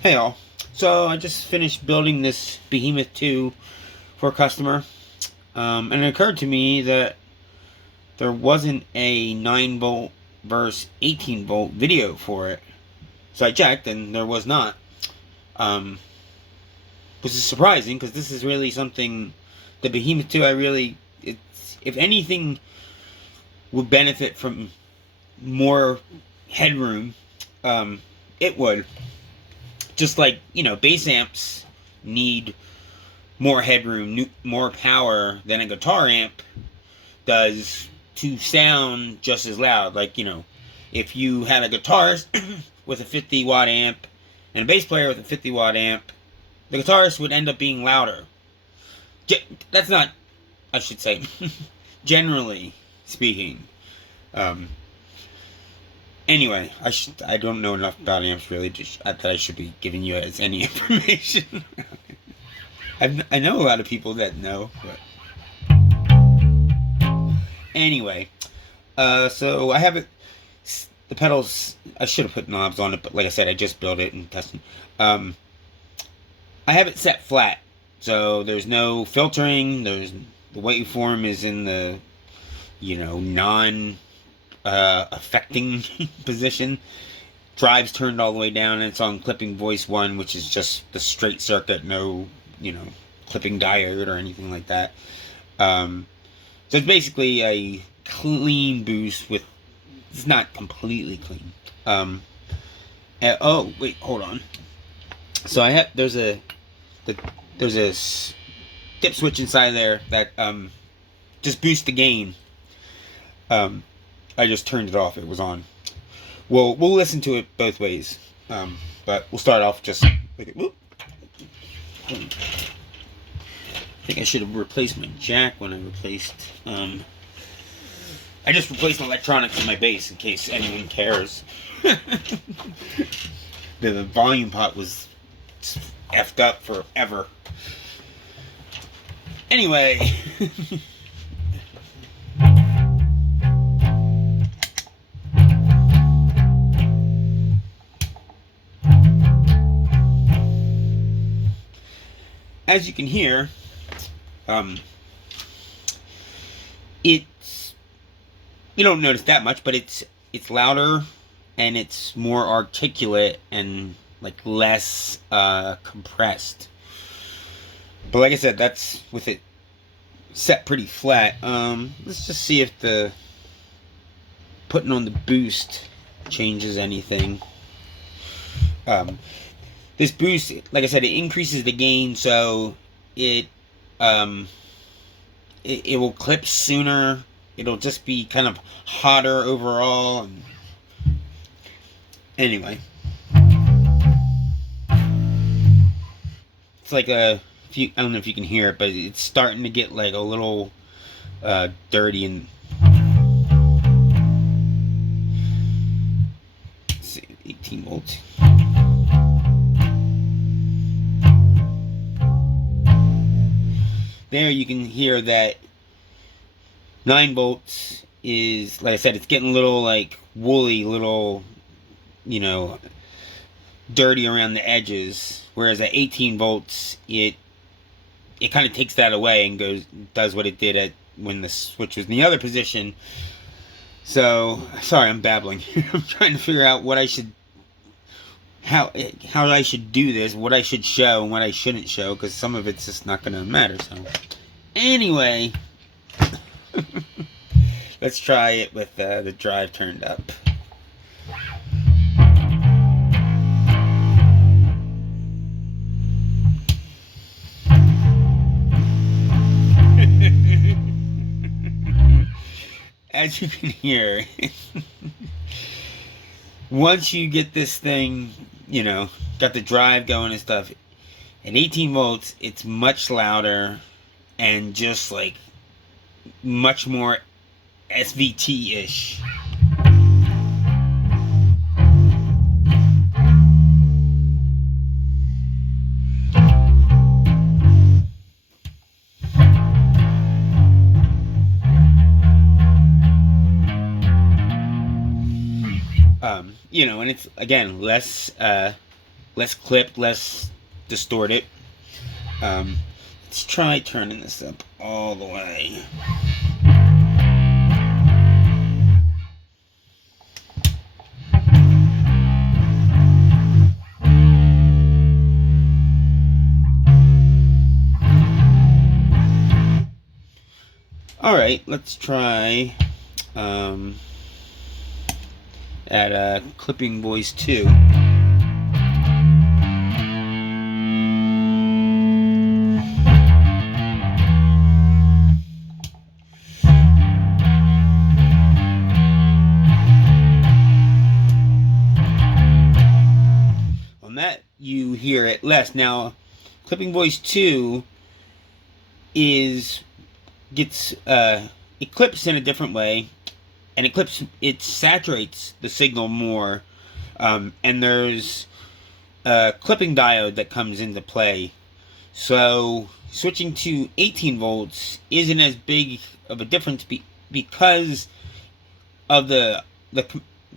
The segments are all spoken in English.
Hey all. So I just finished building this Behemoth 2 for a customer. And it occurred to me that there wasn't a 9 volt versus 18 volt video for it. So I checked and there was not. Which is surprising because this is really something, the Behemoth 2, if anything, would benefit from more headroom. It would. Just like, bass amps need more headroom, more power than a guitar amp does to sound just as loud. Like, if you had a guitarist with a 50 watt amp and a bass player with a 50 watt amp, the guitarist would end up being louder. That's not, I should say, generally speaking. Anyway, I don't know enough about amps really that I should be giving you as any information. I know a lot of people that know, but anyway. So I have it. The pedals, I should have put knobs on it, but like I said, I just built it and tested. I have it set flat, so there's no filtering. The waveform is in the, non affecting position. Drive's turned all the way down, and it's on clipping voice 1, which is just the straight circuit, no, clipping diode or anything like that. So it's basically a clean boost with, it's not completely clean. Oh wait, hold on. So there's a dip switch inside there that just boosts the gain. I just turned it off. It was on. We'll listen to it both ways. But we'll start off just like whoop. I think I should have replaced my jack when I replaced. I just replaced electronics in my bass in case anyone cares. The volume pot was effed up forever. Anyway. As you can hear, it's, you don't notice that much, but it's louder and it's more articulate and like less compressed. But like I said, that's with it set pretty flat. Let's just see if the putting on the boost changes anything. This boost, like I said, it increases the gain, so it will clip sooner. It'll just be kind of hotter overall. And anyway, it's like I don't know if you can hear it, but it's starting to get like a little dirty and. Let's see, 18 volts. There you can hear that 9 volts is, like I said, it's getting a little like woolly, little, dirty around the edges. Whereas at 18 volts, it kind of takes that away and does what it did when the switch was in the other position. So, sorry, I'm babbling. I'm trying to figure out what I should, how I should do this, what I should show and what I shouldn't show, because some of it's just not going to matter. So, anyway, let's try it with the drive turned up. As you can hear, once you get this thing, got the drive going and stuff, at 18 volts, it's much louder and just like much more SVT-ish. And it's again less less clipped, less distorted. Let's try turning this up all the way. Alright, let's try at clipping voice 2. On that, you hear it less. Now, clipping voice 2 gets it clips in a different way, and it saturates the signal more, and there's a clipping diode that comes into play. So switching to 18 volts isn't as big of a difference because of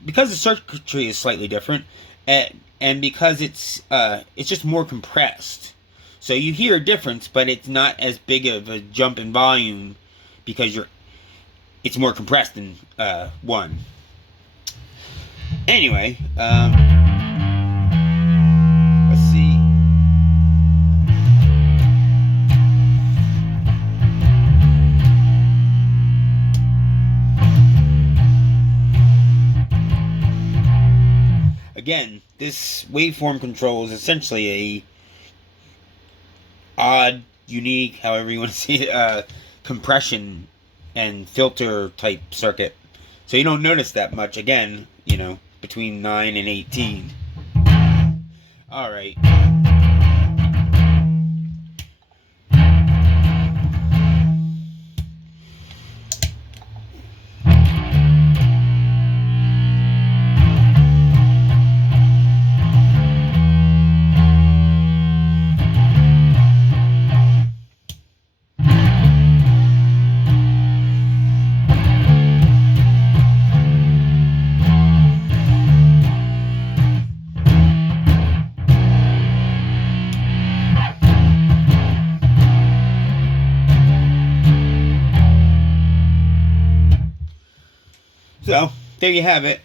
because the circuitry is slightly different, and because it's just more compressed. So you hear a difference, but it's not as big of a jump in volume because it's more compressed than one. Anyway, let's see. Again, this waveform control is essentially a odd, unique, however you want to see it, compression and filter type circuit. So you don't notice that much, again, between 9 and 18. Alright. So, there you have it.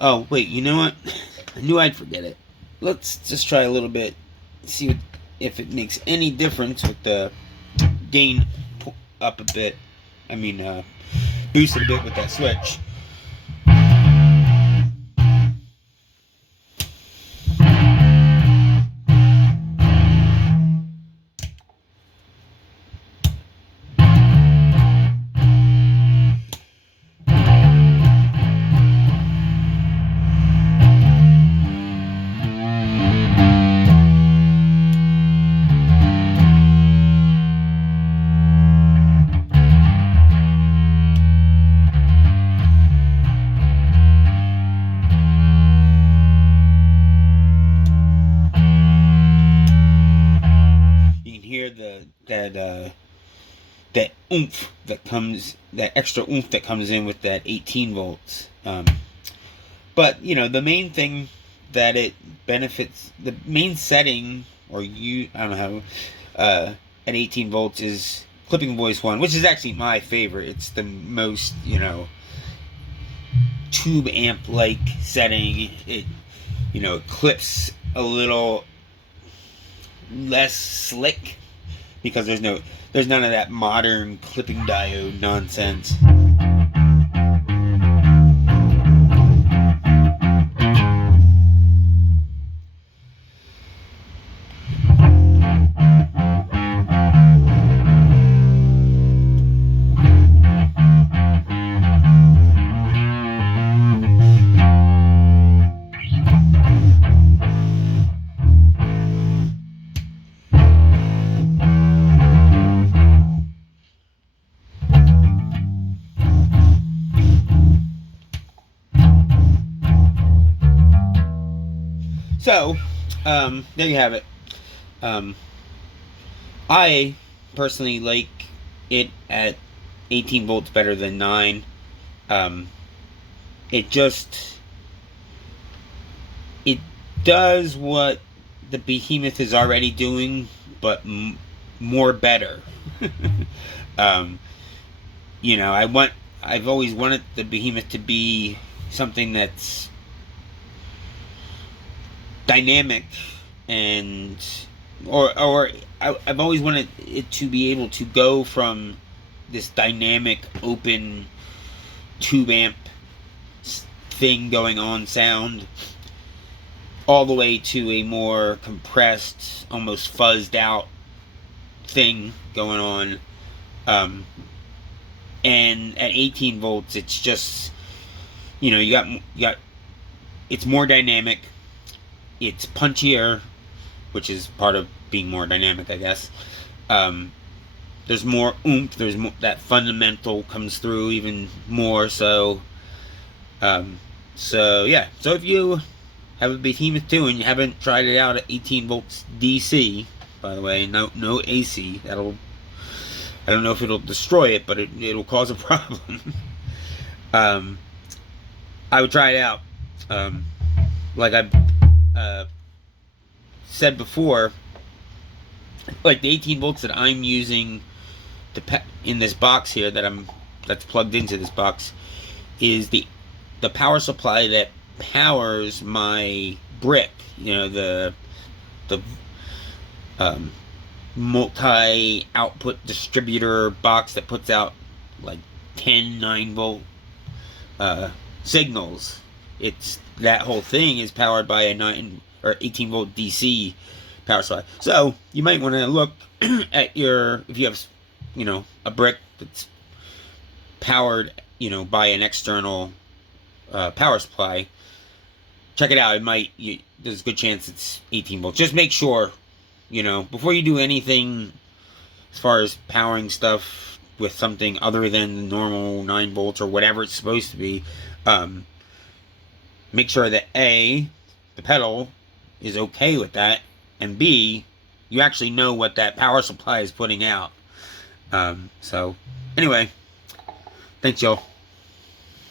Oh, wait, you know what? I knew I'd forget it. Let's just try a little bit, see if it makes any difference with the gain up a bit. I mean, boost it a bit with that switch. That oomph that extra oomph that comes in with that 18 volts. But the main thing that it benefits, the main setting, I don't know how, at 18 volts is clipping voice 1, which is actually my favorite. It's the most tube amp like setting. It it clips a little less slick, because there's none of that modern clipping diode nonsense. So, there you have it. I personally like it at 18 volts better than 9. It does what the Behemoth is already doing, but more better. um, you know, I've always wanted the Behemoth to be something that's dynamic, and I've always wanted it to be able to go from this dynamic open tube amp thing going on sound all the way to a more compressed, almost fuzzed out thing going on. And at 18 volts, it's just, you got it's more dynamic, it's punchier, which is part of being more dynamic, I guess. There's more oomph, there's more, that fundamental comes through even more. So yeah, so if you have a Behemoth 2 and you haven't tried it out at 18 volts DC, by the way, no AC, I don't know if it'll destroy it, but it'll cause a problem. I would try it out. Like I've said before, like the 18 volts that I'm using in this box here that's plugged into this box is the power supply that powers my brick. The multi-output distributor box that puts out like 10 9-volt signals. It's that whole thing is powered by a 9 or 18 volt DC power supply. So you might want to look at if you have a brick that's powered by an external power supply. Check it out. There's a good chance it's 18 volts. Just make sure, before you do anything as far as powering stuff with something other than the normal 9 volts or whatever it's supposed to be, make sure that A, the pedal is okay with that, and B, you actually know what that power supply is putting out. So anyway, thanks y'all.